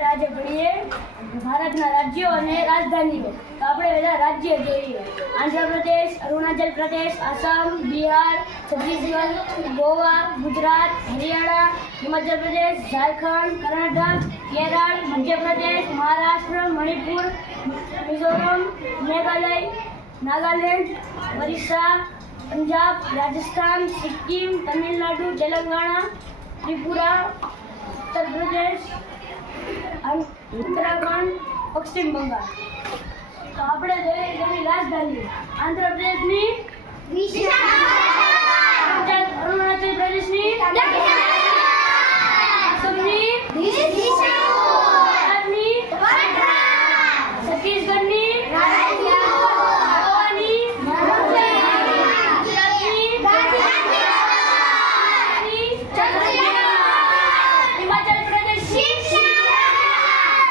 આપણે આજે ભણીએ ભારતના રાજ્યો અને રાજધાનીઓ. તો આપણે બધા રાજ્ય જોઈએ. આંધ્રપ્રદેશ, અરુણાચલ પ્રદેશ, આસામ, બિહાર, છત્તીસગઢ, ગોવા, ગુજરાત, હરિયાણા, હિમાચલ પ્રદેશ, ઝારખંડ, કર્ણાટક, કેરળ, મધ્યપ્રદેશ, મહારાષ્ટ્ર, મણિપુર, મિઝોરમ, મેઘાલય, નાગાલેન્ડ, ઓરિસ્સા, પંજાબ, રાજસ્થાન, સિક્કિમ, તમિલનાડુ, તેલંગાણા, ત્રિપુરા, ઉત્તર પ્રદેશ, ઉત્તરાખંડ, પશ્ચિમ બંગાળ. તો આપણે જોઈએ તેની રાજધાની. આંધ્રપ્રદેશની અરુણાચલ પ્રદેશની આસામની બિહારની છત્તીસગઢની ગોવાની હિમાચલ પ્રદેશ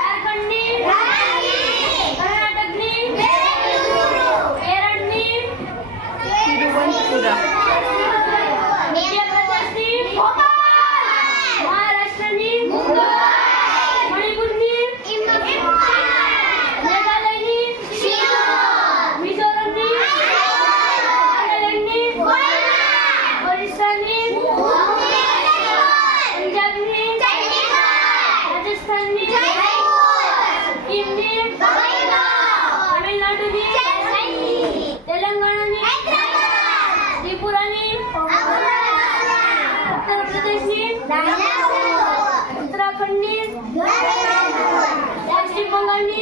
ઝારખંડની કર્ણાટકની કેરળની મધ્યપ્રદેશની મહારાષ્ટ્રની મણિપુરની મેઘાલયની મિઝોરમની નાગાલેન્ડની ઓરિસ્સાની પંજાબની રાજસ્થાનની સિક્કિમની તમિલનાડુની તેલંગાણાની ત્રિપુરાની ઉત્તર પ્રદેશની ઉત્તરાખંડની પશ્ચિમ બંગાળની